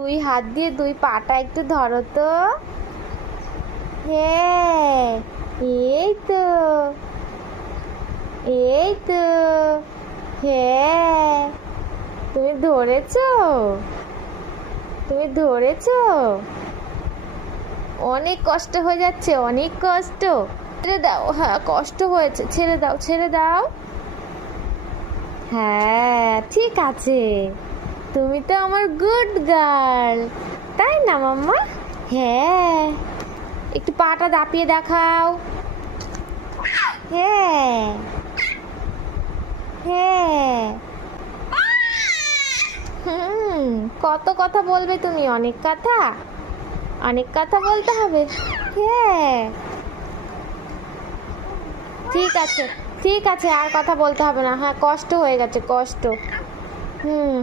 দুই হাত দিয়ে দুই পাটা একটু ধরো তো। হ্যাঁ, এই তো, এই তো। হ্যাঁ, তুমি ধরেছো, তুমি ধরেছো। অনেক কষ্ট হয়ে যাচ্ছে, অনেক কষ্ট। ছেড়ে দাও, হ্যাঁ কষ্ট হয়েছে, ছেড়ে দাও, ছেড়ে দাও। হ্যাঁ ঠিক আছে, তুমি তো আমার গুড গার্ল, তাই না মাম্মা? হ্যাঁ, একটু পাটা দাপিয়ে দেখাও। হ্যাঁ, হ্যাঁ। হুম, কত কথা বলবে তুমি? অনেক কথা, অনেক কথা বলতে হবে। হ্যাঁ, ঠিক আছে, ঠিক আছে, আর কথা বলতে হবে না। হ্যাঁ, কষ্ট হয়ে গেছে, কষ্ট। হুম।